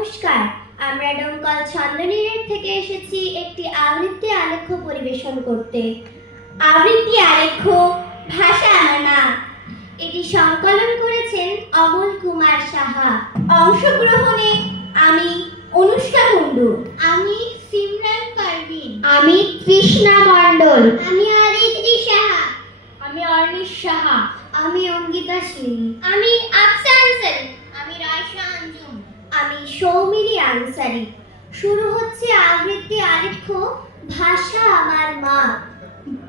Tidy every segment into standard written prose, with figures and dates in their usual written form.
নমস্কার, আমরা ডোমকল ছন্দনীড়ের থেকে এসেছি একটি আবৃত্তি আলেখ্য পরিবেশন করতে। আবৃত্তি আলেখ্য ভাষা আমার মা। এটি সংকলন করেছেন অমল কুমার সাহা। অংশগ্রহণে আমি অনুষ্কা কুণ্ডু, আমি সিমরান পারভিন, আমি কৃষ্ণা মণ্ডল, আমি অরিত্রী সাহা, আমি অর্নিশ সাহা, আমি অঙ্কিতা সিং, আমি আফসা আনসারি, আমি রায়শা আঞ্জুম, আমি সৌমিলি আনসারি। শুরু হচ্ছে আবৃত্তি আলেখ্য ভাষা আমার মা।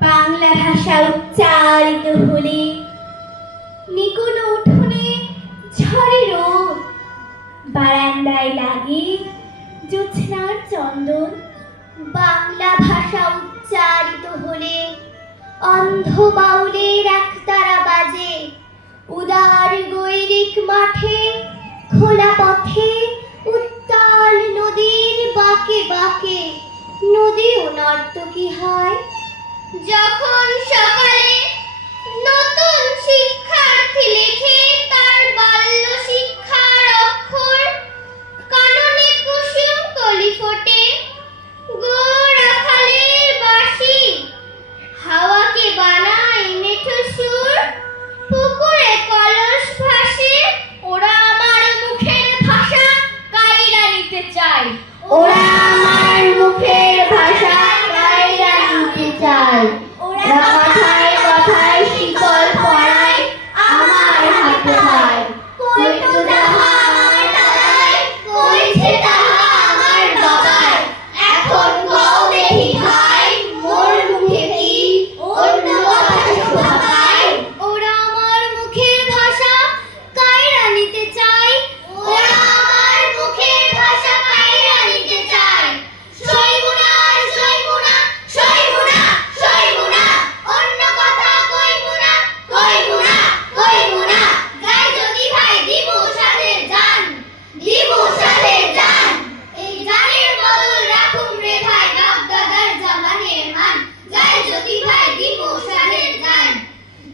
বাংলা ভাষা উচ্চারিত হলে নিকুন উঠোনে ঝরে রোদ, বারান্দায় লাগে জ্যোৎস্নার চন্দন। বাংলা ভাষা উচ্চারিত হলে অন্ধ বাউলের একতারা বাজে, উদার গৈরিক মাঠে খোলা পথে উত্তাল নদীর বাঁকে বাঁকে নদীও নর্তকী হয়। যখন সকালে নতুন শিক্ষার্থী লেখে তার বাল্য শিক্ষার অক্ষর, কাননে কুসুম কলি ফোটে, গোরাখালের বাঁশি হাওয়াকে বানায় মেঠো সুর, পুকুরে কলস ভাসে। ওরা আমার মুখের ভাষা কাইরা নিতে চায়, ওরা আমার মুখের ভাষা কাইরা নিতে চায়। ওরা কথায় কথায় শিকল পরায় আমার হাতে হয়। কইতো যাহা আমার দাদায়, কইছে তাহা আমার বাবায়। এখন কও দেখি ভাই, মোর মুখে কি অন্য কথা শোভা পায়? ওরা আমার মুখের ভাষা কাইরা নিতে চায়, ওরা আমার মুখের ভাষা কাইরা নিতে চায়। সইবুনা সইবুনা সইবুনা সইবুনা, অন্য কথা কইবুনা কইবুনা কইবুনা। যাই যদি ভাই দিবু সাথে জান, দিবু সাথে জান। এই জানের বদল রাখুম রে ভাই বাপ দাদার জামানের মান। যাই যদি ভাই দিবু সাথে জান,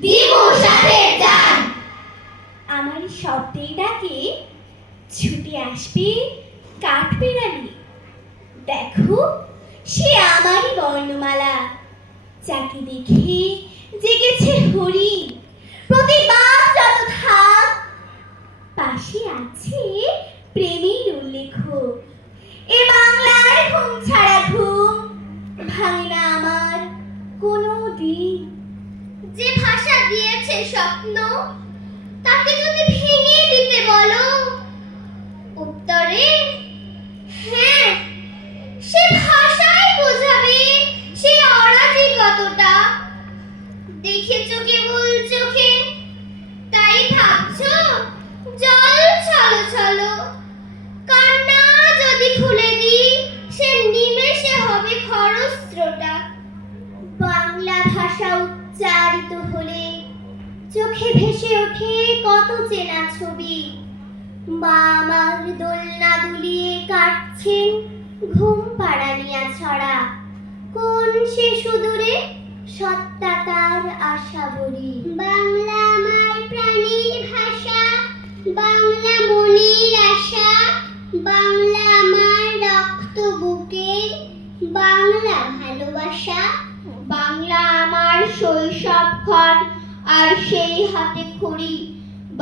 দিবু সাথে জান। আমার শব্দের ডাকে ছুটে আসবে কাঠবিড়ালি। দেখো সে আমারই বর্ণমালা, যাকে দেখে জেগেছে হরি। প্রতিবার যত থাক পাশে আছে প্রেমের উল্লেখ। এ বাংলার ঘুম ছাড়া ঘুম ভাঙে না আমার কোনো দিন। যে ভাষা দিয়েছে স্বপ্ন, তাকে যদি ভেঙে দিতে বলো, উত্তরে হ্যাঁ, সে ভাষায় বোঝাবে সে অরাজকতাটা। দেখেছো কেবল চোখে, তাই ভাবছো জল ছলো ছলো। কান্না যদি খুলে দিই, সে নিমেষে হবে খরস্রোতা। বাংলা ভাষা উচ্চারিত হলে চোখে ভেসে ওঠে কত চেনা ছবি। মা আমার দোলনা দুলিয়ে কাটছেন ঘুম পাড়ানিয়া ছড়া। কোন সে সুদূরে সত্তা তার আশা বলি। বাংলা আমার প্রাণীর ভাষা, বাংলা মনের আশা, বাংলা আমার রক্ত বুকের, বাংলা ভালোবাসা। বাংলা আমার শৈশবক্ষণ আর সেই হাতে খড়ি।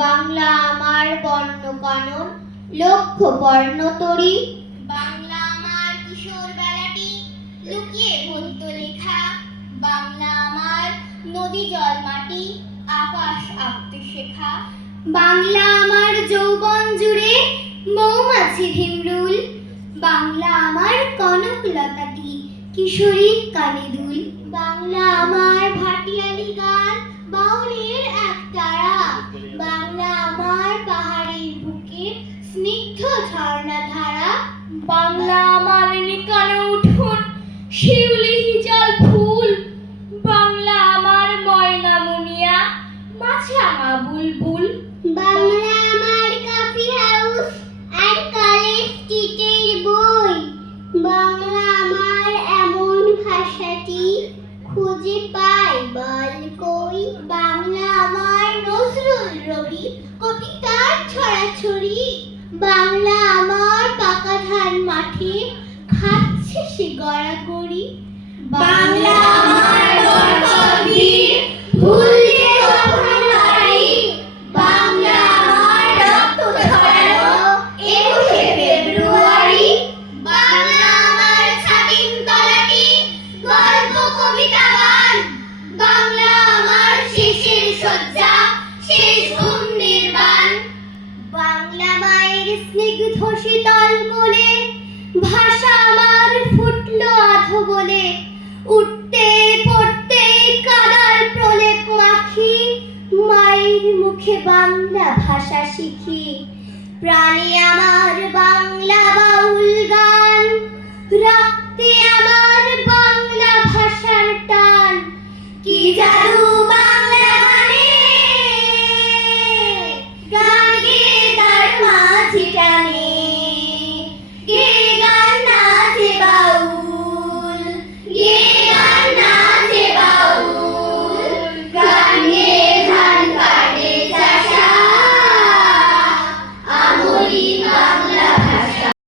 বাংলা আমার বর্ণকানন লক্ষ বর্ণতরী। বাংলা আমার কিশোর বেলাটি লুকিয়ে ভূত লেখা। বাংলা আমার নদী জল মাটি আকাশ আঁকতে শেখা। বাংলা আমার যৌবন জুড়ে মৌমাছি ভিমরুল। বাংলা আমার কনক লতাটি কিশোরীর কানে দুল। বাংলা আমার ভাটিয়ালি গান বাউলের একতারা। বাংলা আমার পাহাড়ের বুকে স্নিগ্ধ ঝর্ণা ধারা। বাংলা আমার নিকানো উঠোন শিউলি হিজাল ফুল। বাংলা আমার ময়না মুনিয়া মাছরাঙা বুলবুল। বাংলা আমার কফি হাউস আর কলেজ স্ট্রিটের বই। বাংলা আমার এমন ভাষাটি খুঁজে পাই বল কই। বাংলা আমার নজরুল রবি কবিতার ছড়াছড়ি। বাংলা আমার প্রাণের স্নিগ্ধ শীতল মনে ভাষা আমার ফুটলো আধো বলে উঠতে পড়তে কাদার প্রলেপ মাখি মায়ের মুখে বাংলা ভাষা শিখি প্রাণে আমার বাংলা বাউল গান রক্তে আমার বাংলা ভাষার টান কি জাদু